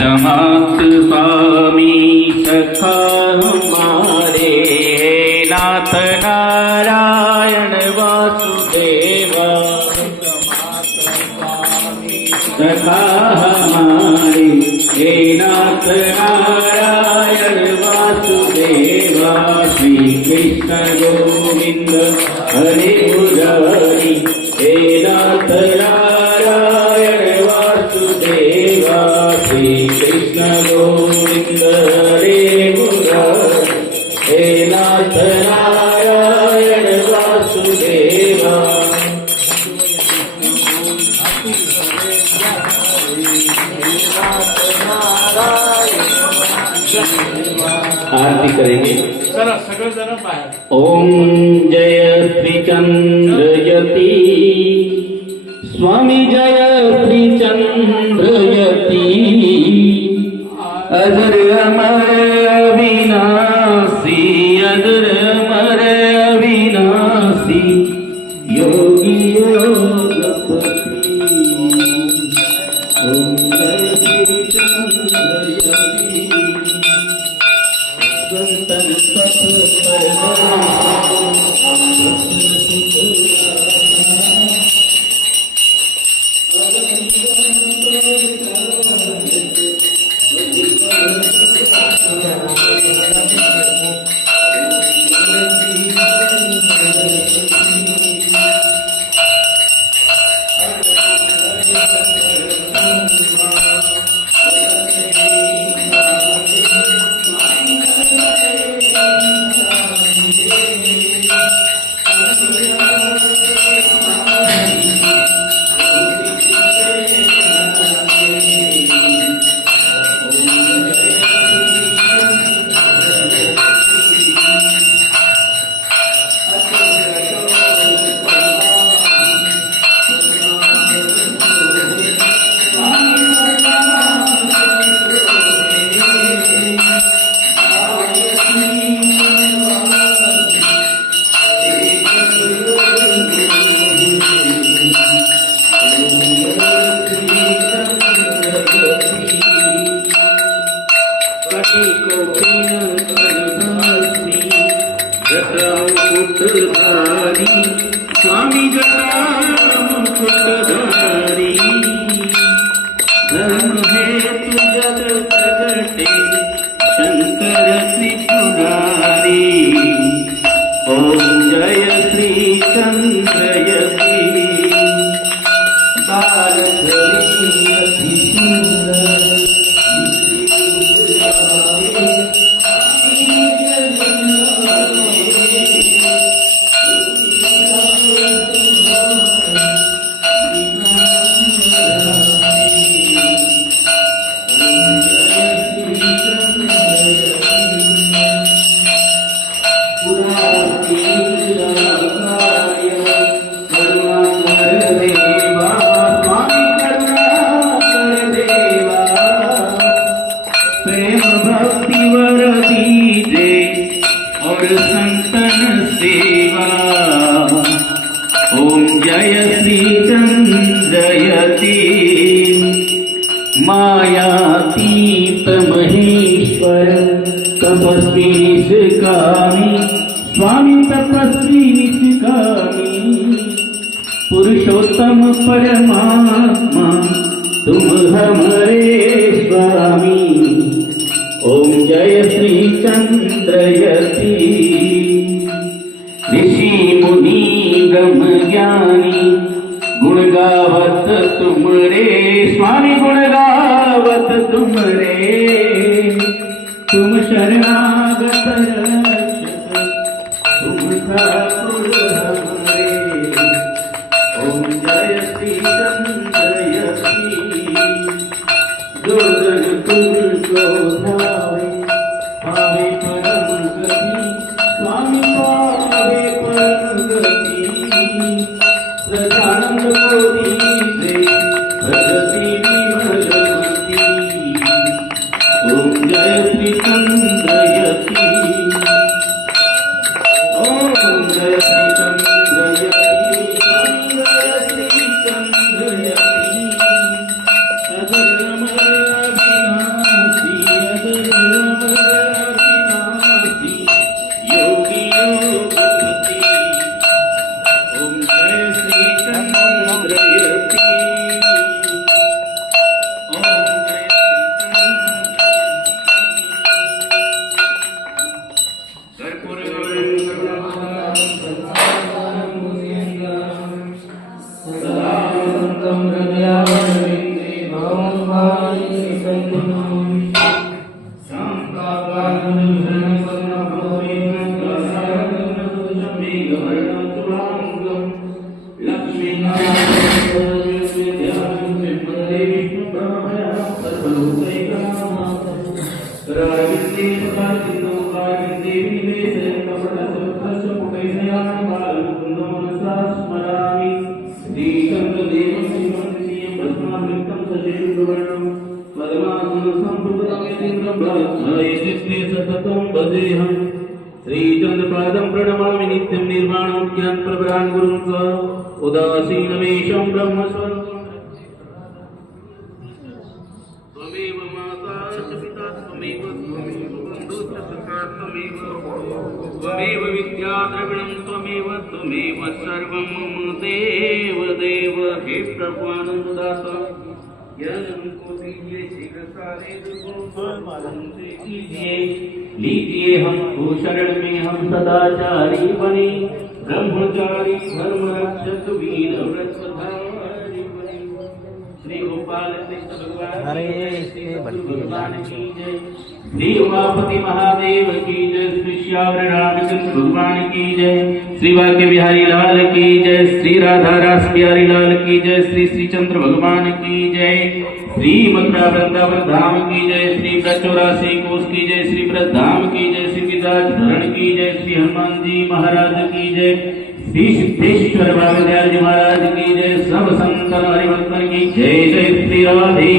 समाप्त स्वामी सखा हमारे, नाथ नारायण वासुदेवा सखा हमारे, हे नाथ नारायण वासुदेवा। श्री कृष्ण गोविंद हरे मुरारी, हे नाथ नारायण वासुदेवा। श्री कृष्ण गोविंद हरे मुरारी, हे नाथ नारायण वासुदेवा। आरती करेंगे ओम जय श्री चंद्रयती स्वामी, जय श्री चंद्रयती। अजर अमर अविनाशी, अजर अमर अविनाशी, योगी योगपति। ओम जय श्री चंद्रयती संतन सत स्वामी जटामुकुटधारी, धर्म हेतु जग प्रगटे शंकर त्रिपुरारी। ओम जय श्री चंद्रयती संतन सेवा। ओम जय श्री चंद्रयती मायातीत महेश्वर तपस्वी निष्कामी, स्वामी तपस्वी निष्कामी। पुरुषोत्तम परमात्मा तुम हमारे स्वामी। ओम जय श्री चंद्रयती ऋषि मुनि ब्रह्म ज्ञानी, गुण गावत तुमरे स्वामी, गुण गावत तुमरे। तुम शरणागत रक्षक, तुम ठाकुर हमरे। ओम जय श्री चंद्रयती जो जन तुमको भावे, पावे परम गति स्वामी, पावे परम गति। सदानंद कोटि से भजति विमलमति। ओम जय श्री चंद्रयती, ओम जय श्री चंद्रयती, जय श्री चंद्रयती। अजर अमर अविनाशी, तं हृदयावरविन्दे भवं भावि सद्गुणम् शान्ताकारं शरणवर्णभूमिं गसारणदोषं मेघवर्णं शुभाङ्गं लक्ष्मीनारायणं विद्यां वन्दे विष्णुभ्रमया सर्वलोकैकनाथं राविन्दे सदाचिन्नो राविन्दे विनिवेशे कपटसुत्रस्य पुटैशयानं बालमुकुन्दं मनसा स्मरामि श्रीचन्द्रदेवं शिवं भस्मावृतं सशेषवर्णं पद्मासनं सम्भृतं यतीन्द्रं ब्रह्मयेते सततं भजेऽहं श्रीचन्द्रपादं प्रणमामि नित्यं निर्वाणं ज्ञानप्रभरान् गुरुं च उदासीनमेषं ब्रह्मस्वरूपं त्वमेव माता च पिता त्वमेव बन्धुश्च सखा त्वमेव विद्याद्रविणं त्वमेव सर्वं मम देव देव हे प्रभुआनन्ददाता ज्ञानं को दीजिए शीघ्र सारे लीजिए हमको शरण में हम सदाचारी बने ब्रह्मचारी धर्म रक्षक वीर व्रतधारी बने श्री गोपाल कृष्ण भगवान की जय श्री उमापति महादेव की जय श्री श्यावरी रामचंद्र भगवान की जय श्री वाक्य बिहारी लाल की जय श्री राधा रास बिहारी लाल की जय श्री श्री चंद्र भगवान की जय श्री मथुरा वृंदावन धाम की जय श्री ब्रजचौरासी कोस की जय श्री ब्रज धाम की जय श्री विराज धरण की जय श्री हनुमान जी महाराज की जय श्री सिद्धेश्वर बाबा जी महाराज की जय सब संतन हरिभक्तन की जय जय श्री राधे